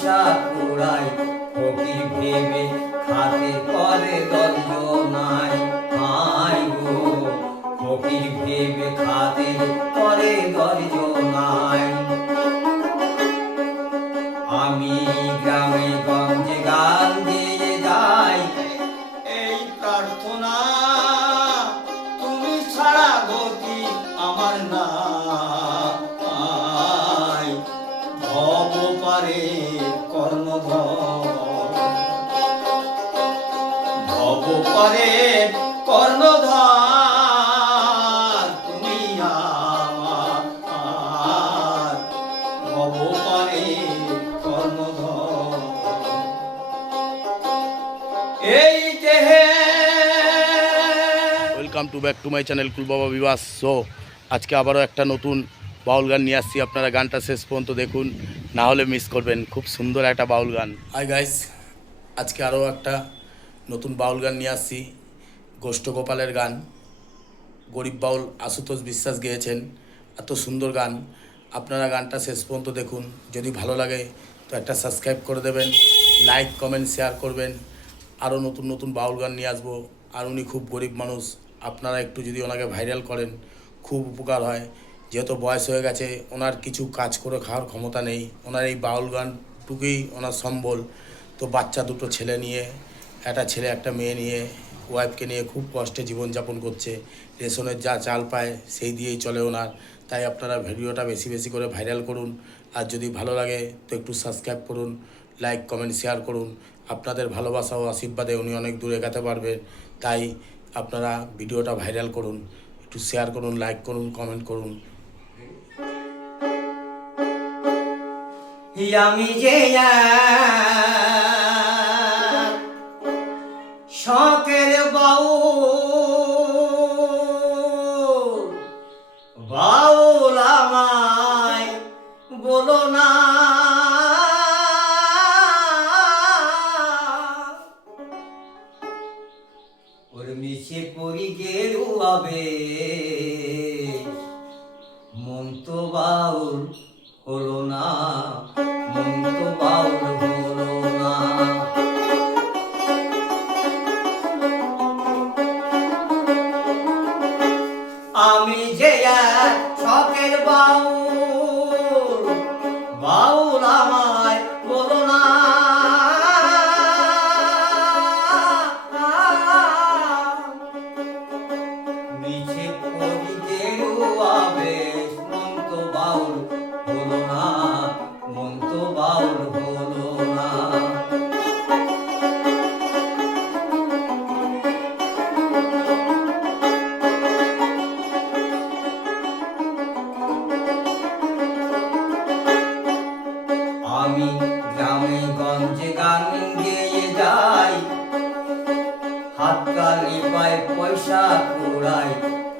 পয়সা কুড়াই, ফকির ভেবে খাতে করে দরজো নাই। হাই গো ফকির ভেবে খাতে করে দরজো নাই। আমি গ্রামে গঞ্জে গান দিয়ে যাই এই প্রার্থনা, তুমি ছাড়া গতি আমার নাই। ভব পারে কর্ণধর, ভব পারে কর্ণধর, তুমি আমার ভব পারে কর্ণধর। এই দেহে welcome to back to my channel কুল বাবা বিবাস। সো আজকে আবারও একটা নতুন বাউল গান নিয়ে আসছি। আপনারা গানটা শেষ পর্যন্ত দেখুন, না হলে মিস করবেন। খুব সুন্দর একটা বাউল গান। হাই গাইস, আজকে আরও একটা নতুন বাউল গান নিয়ে আসছি। গোষ্ঠ গোপালের গান, গরিব বাউল আশুতোষ বিশ্বাস গেয়েছেন। এত সুন্দর গান, আপনারা গানটা শেষ পর্যন্ত দেখুন। যদি ভালো লাগে তো একটা সাবস্ক্রাইব করে দেবেন, লাইক কমেন্ট শেয়ার করবেন। আরও নতুন নতুন বাউল গান নিয়ে আসবো। আর উনি খুব গরিব মানুষ, আপনারা একটু যদি ওনাকে ভাইরাল করেন খুব উপকার হয়। যেহেতু বয়স হয়ে গেছে, ওনার কিছু কাজ করে খাওয়ার ক্ষমতা নেই, ওনার এই বাউল গানটুকুই ওনার সম্বল। তো বাচ্চা দুটো ছেলে নিয়ে, একটা ছেলে একটা মেয়ে নিয়ে, ওয়াইফকে নিয়ে খুব কষ্টে জীবনযাপন করছে। রেশনের যা চাল পায় সেই দিয়েই চলে ওনার। তাই আপনারা ভিডিওটা বেশি বেশি করে ভাইরাল করুন। আর যদি ভালো লাগে তো একটু সাবস্ক্রাইব করুন, লাইক কমেন্ট শেয়ার করুন। আপনাদের ভালোবাসা ও আশীর্বাদে উনি অনেক দূর এগাতে পারবেন। তাই আপনারা ভিডিওটা ভাইরাল করুন, একটু শেয়ার করুন, লাইক করুন, কমেন্ট করুন। আমি যে শখের বাউল আমায় বলো না, ওর মিশে পড়ি গেরুয়াবে মন তো বাউল হলো না, মন তো বাউল হলো না। আমি যে শখের বাউল আমায় বলো না, মিছে পড়ি গেরুয়াবে মন তো বাউল হলো না, মন তো বাউল হলো না। আমি গ্রামে গঞ্জে গান গেয়ে যাই, হাততালি পায় পয়সা কুড়াই,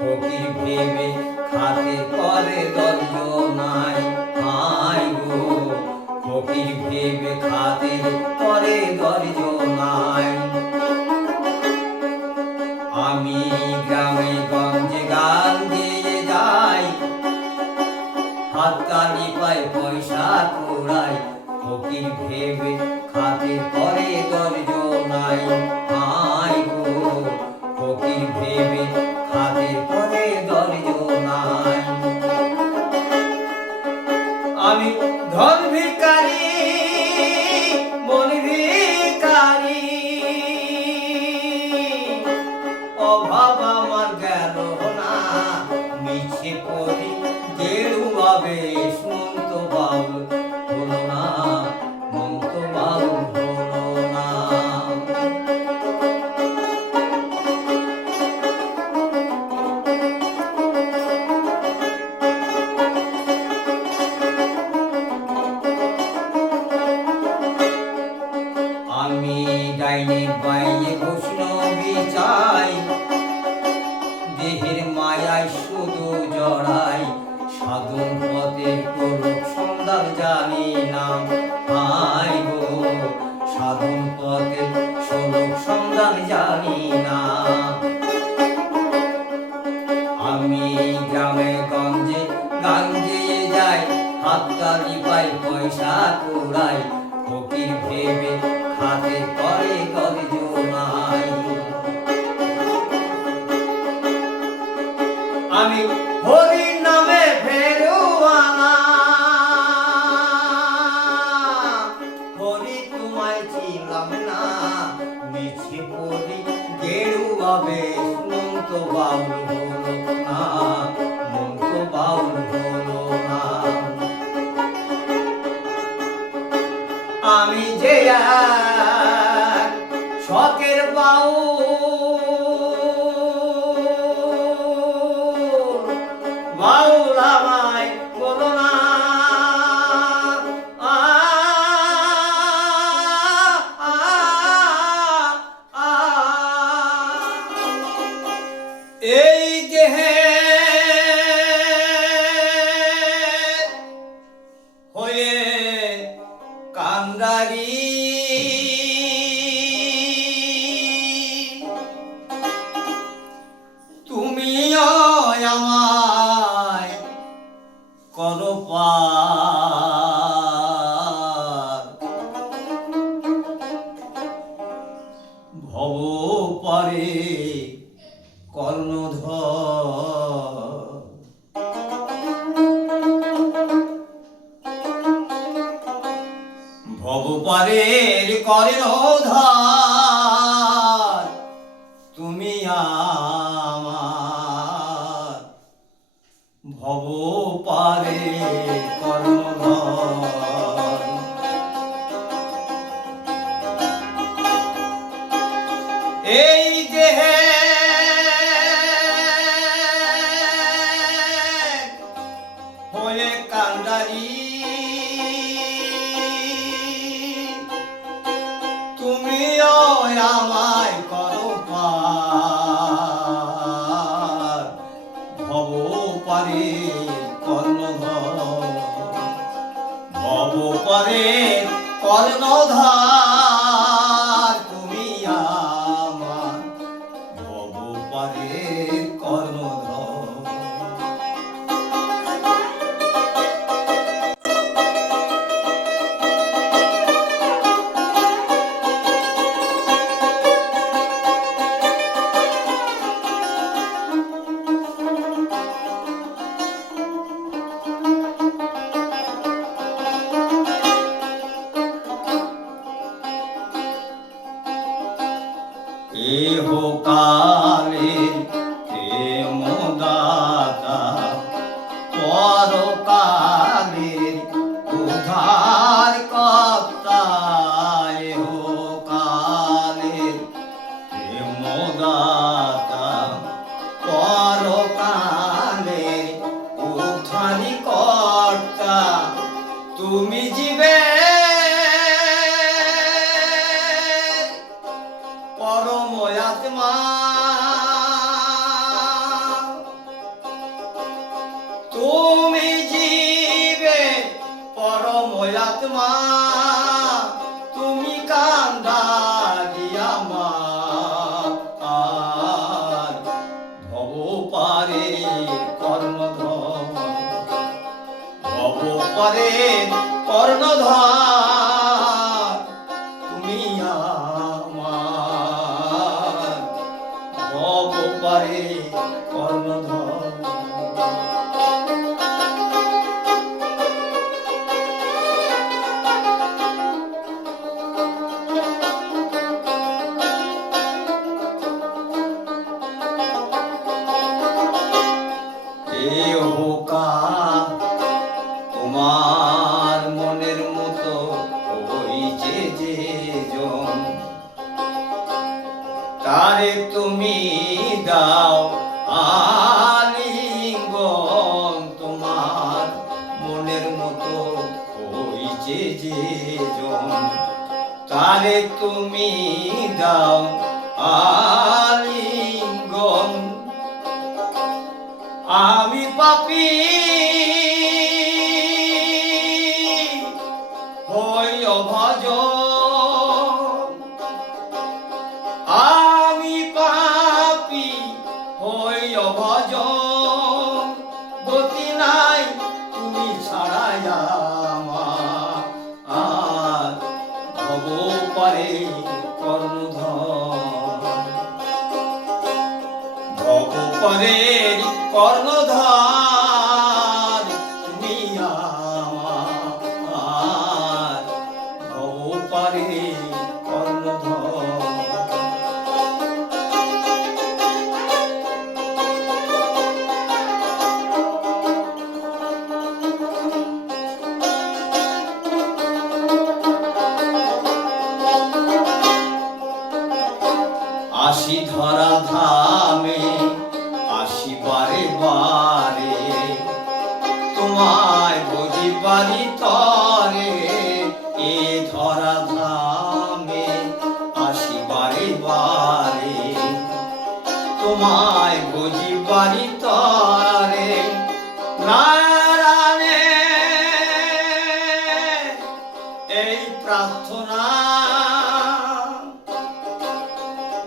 ফকির ভেবে খাতে করে দরজো নাই। হাই গো ফকির ভেবে খাতে করে দরজো নাই। আমি গ্রামে গঞ্জে গান দিয়ে যাই, হাততালি পায় পয়সা কুড়াই, ফকির ভেবে খাতে করে দরজো নাই। হাই গো ফকির ভেবে খাতে করে দরজো নাই। আমি ধন ভিখারি মন ভিখারি, অভাব আমার গেল না, মিছে পড়ি গেরুয়াবে মন তো বাউল হলো না, মন তো বাউল হলো না। আমি ডাইনে বাইরে বৈষ্ণবী চাই, দেহের মায়ায় শুধু জড়াই, সাধন পথের করুক সন্ধান জানি না। হাই গো সাধন পথের সরুক সন্ধান জানি না। আমি গ্রামে গঞ্জে গান গেয়ে যাই, হাততালি পাই পয়সা কুড়াই, করে গর্জনাই। আমি হরির নামে ফেরুয়ানা, হরি তোমায় ছিলাম না, মিছে পড়ি গেরুয়া বেশ, মন তো বাউল হলো না, মন তো বাউল হলো না। আমি যে এক শখের বাউল আমায় বলো না। আ, আ, আ, এই দেহে হয়ে কান্দারি, তুমিও আমায় করো পার, ভব পারে কর্ণধর। ভব পারের কর্ণধর, তুমি আমার ভব পারে কর্ণধর। এই দেহে হয়ে কান্ডারি, তুমিও আমায় করো পার, ভব পারে কর্ণধর। ভব পারে কর্ণধর, তুমি আমার ভব পারে কর্ণধর। এহ কালের প্রেমদাতা, পরকালের উদ্ধার কর্তা। এহ কালের প্রেমদাতা, পরকালের উদ্ধারি কর্তা। তুমি জীবে পরম আত্মা, তুমি জীবে পরম আত্মা, তুমি কান্দারি আমার ভব পারে কর্ণধর। ভব পারে কর্ণধর, তুমি আমার ভব পারে কর্ণধর। এহ কাল তোমার মনের মতো হইছে যে জন, তারে তুমি দাও আলিঙ্গন। তোমার মনের মতো হইছে যে জন, তারে তুমি দাও আলিঙ্গন। আমি পাপী হই অভাজন, আমি পাপী হই অভাজন। গতি নাই তুমি ছাড়াই আমার, ভব পারে পরের কর্ণধার তুমি আমার ভব পারের কর্ণধার। আসি ধরা ধামে আসি বারে বারে তোমায় বুঝিবারি তরে, এ ধরা ধামে আসি বারে বারে তোমায় বুঝিবারি তরে। নারায়ণে এই প্রার্থনা,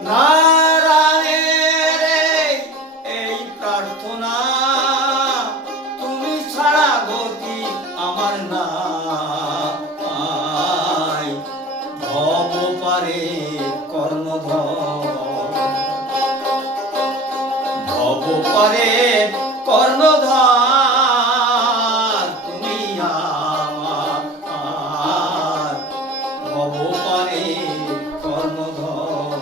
নারায়ণের এই প্রার্থনা, তুমি ছাড়া গতি আমার নাই। ভব পারে কর্ণধার, ভব পারে কর্ণধার তুমি আমার ভব পারে কর্ণধার।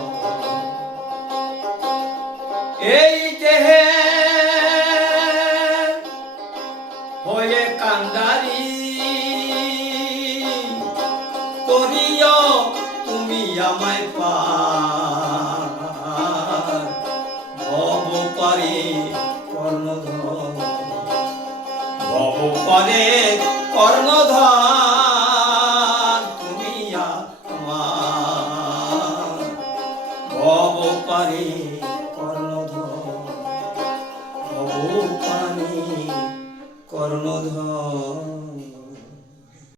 এই দেহে হয়ে কান্দারি করিও তুমি আমায় পার। ভব পারে কর্ণধার, ভব পারে কর্ণধার তুমি আমার ভব পারে কর্ণধার, ভব পারে কর্ণধার।